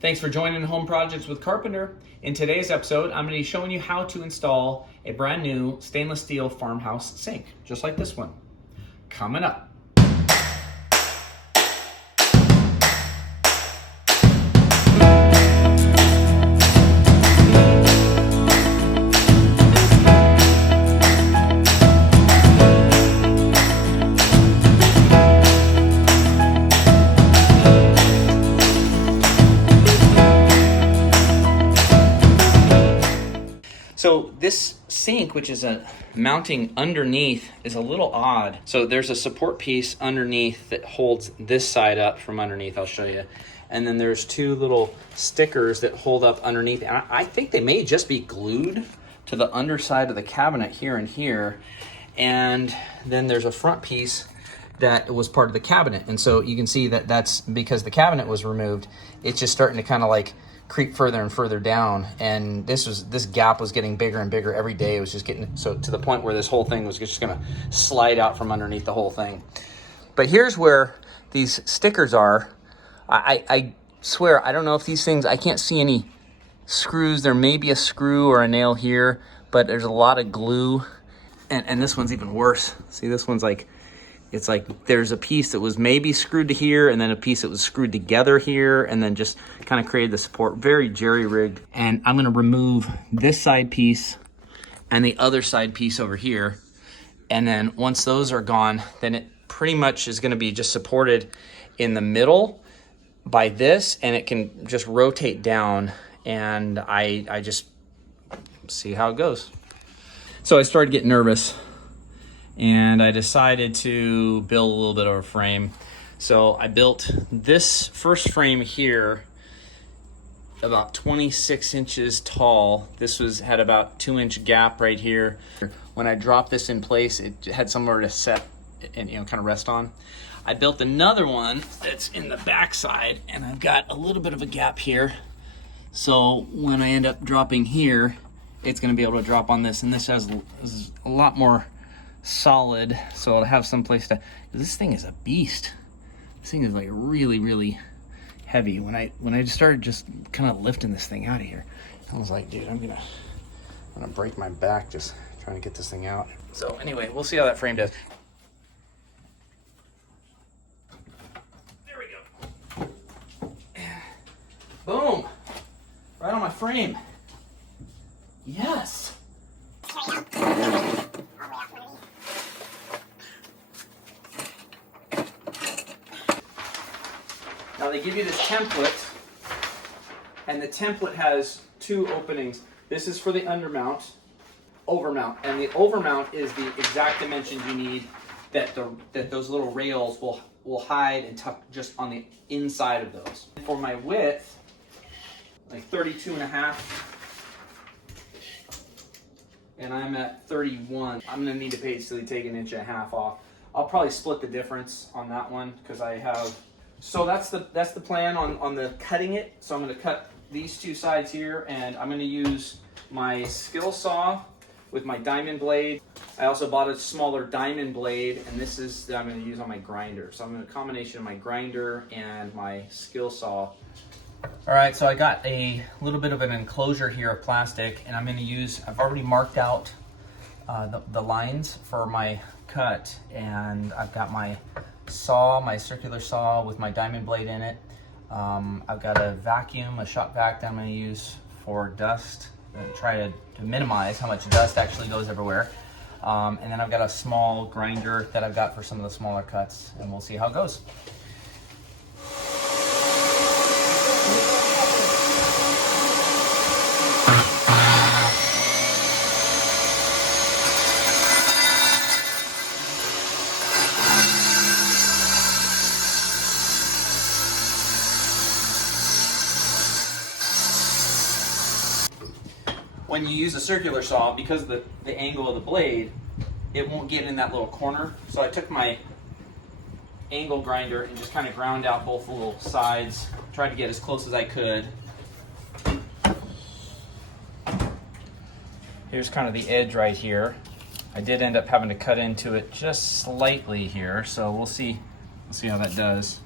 Thanks for joining Home Projects with Carpenter. In today's episode, I'm going to be showing you how to install a brand new stainless steel farmhouse sink, just like this one. Coming up. So this sink, which is mounting underneath, is a little odd. So there's a support piece underneath that holds this side up from underneath. I'll show you. And then there's two little stickers that hold up underneath. And I think they may just be glued to the underside of the cabinet here and here. And then there's a front piece that was part of the cabinet. And so you can see that that's because the cabinet was removed. It's just starting to kind of like creep further and further down, and this gap was getting bigger and bigger every day. It was just getting so to the point where this whole thing was just gonna slide out from underneath the whole thing. But here's where these stickers are. I swear, I don't know if these things, I can't see any screws. There may be a screw or a nail here, but there's a lot of glue. And this one's even worse. See, this one's like, it's like there's a piece that was maybe screwed to here, and then a piece that was screwed together here, and then just kind of created the support. Very jerry-rigged. And I'm gonna remove this side piece and the other side piece over here. And then once those are gone, then it pretty much is gonna be just supported in the middle by this, and it can just rotate down, and I just see how it goes. So I started getting nervous, and I decided to build a little bit of a frame. So I built this first frame here, about 26 inches tall. This had about 2-inch gap right here. When I dropped this in place, it had somewhere to set and kind of rest on. I built another one that's in the back side, and I've got a little bit of a gap here. So when I end up dropping here, it's gonna be able to drop on this, and this is a lot more solid, so I'll have some place to. This thing is a beast. This thing is like really, really heavy. When I just started just kind of lifting this thing out of here, I was like, dude, I'm gonna break my back just trying to get this thing out. So anyway, we'll see how that frame does. There we go. Boom! Right on my frame. Yes. Now they give you this template, and the template has two openings. This is for the undermount, overmount, and the overmount is the exact dimensions you need that those little rails will hide and tuck just on the inside of those. For my width, like 32.5, and I'm at 31. I'm gonna need to basically take 1.5 inches off. I'll probably split the difference on that one because I have. So that's the plan on the cutting it. So I'm going to cut these two sides here, and I'm going to use my Skilsaw with my diamond blade. I also bought a smaller diamond blade, and this is that I'm going to use on my grinder. So I'm going to combination of my grinder and my Skilsaw. All right, so I got a little bit of an enclosure here of plastic, and I'm going to use. I've already marked out the lines for my cut, and I've got my saw, my circular saw with my diamond blade in it. I've got a vacuum, a shop vac that I'm going to use for dust, and try to minimize how much dust actually goes everywhere. And then I've got a small grinder that I've got for some of the smaller cuts, and we'll see how it goes. When you use a circular saw, because of the angle of the blade, it won't get in that little corner. So I took my angle grinder and just kind of ground out both the little sides, tried to get as close as I could. Here's kind of the edge right here. I did end up having to cut into it just slightly here, so we'll see how that does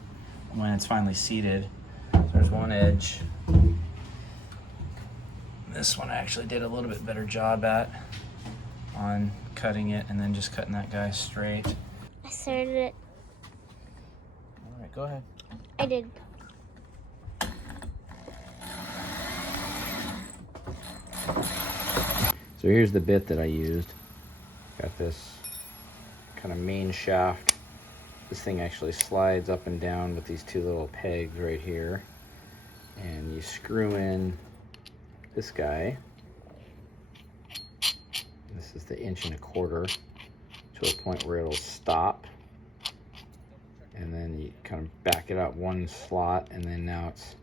when it's finally seated. So there's one edge. This one I actually did a little bit better job at on cutting it and then just cutting that guy straight. I started it. All right, go ahead. I did. So here's the bit that I used. Got this kind of main shaft. This thing actually slides up and down with these two little pegs right here. And you screw in this guy. This is the 1.25 inches to a point where it'll stop. And then you kind of back it up one slot, and then now it's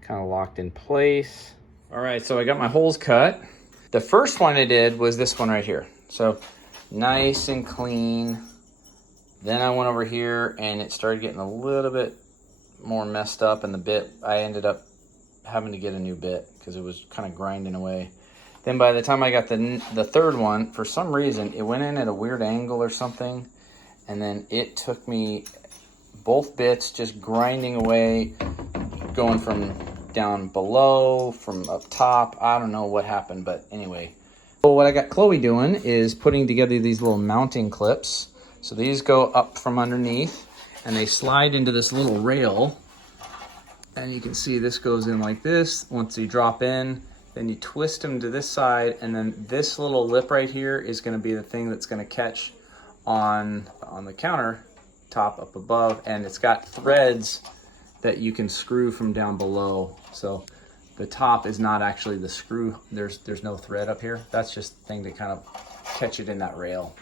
kind of locked in place. All right, so I got my holes cut. The first one I did was this one right here. So nice and clean. Then I went over here and it started getting a little bit more messed up, and the bit, I ended up having to get a new bit because it was kind of grinding away. Then by the time I got the third one, for some reason, it went in at a weird angle or something. And then it took me both bits just grinding away, going from down below, from up top. I don't know what happened, but anyway. So what I got Chloe doing is putting together these little mounting clips. So these go up from underneath and they slide into this little rail. And you can see this goes in like this. Once you drop in, then you twist them to this side, and then this little lip right here is going to be the thing that's going to catch on the countertop up above, and it's got threads that you can screw from down below. So the top is not actually the screw. There's no thread up here. That's just the thing to kind of catch it in that rail.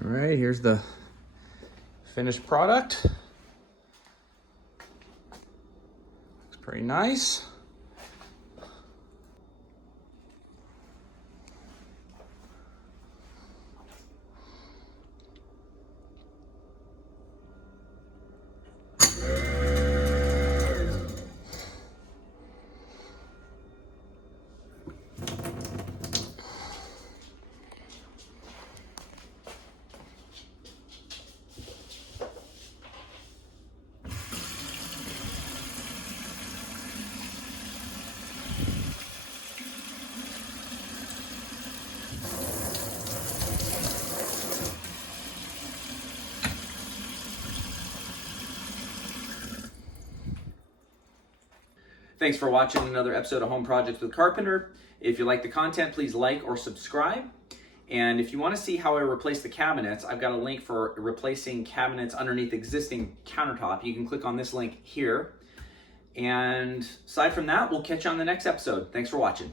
All right, here's the finished product. Looks pretty nice. Thanks for watching another episode of Home Projects with Carpenter. If you like the content, please like or subscribe. And if you want to see how I replace the cabinets, I've got a link for replacing cabinets underneath existing countertop. You can click on this link here. And aside from that, we'll catch you on the next episode. Thanks for watching.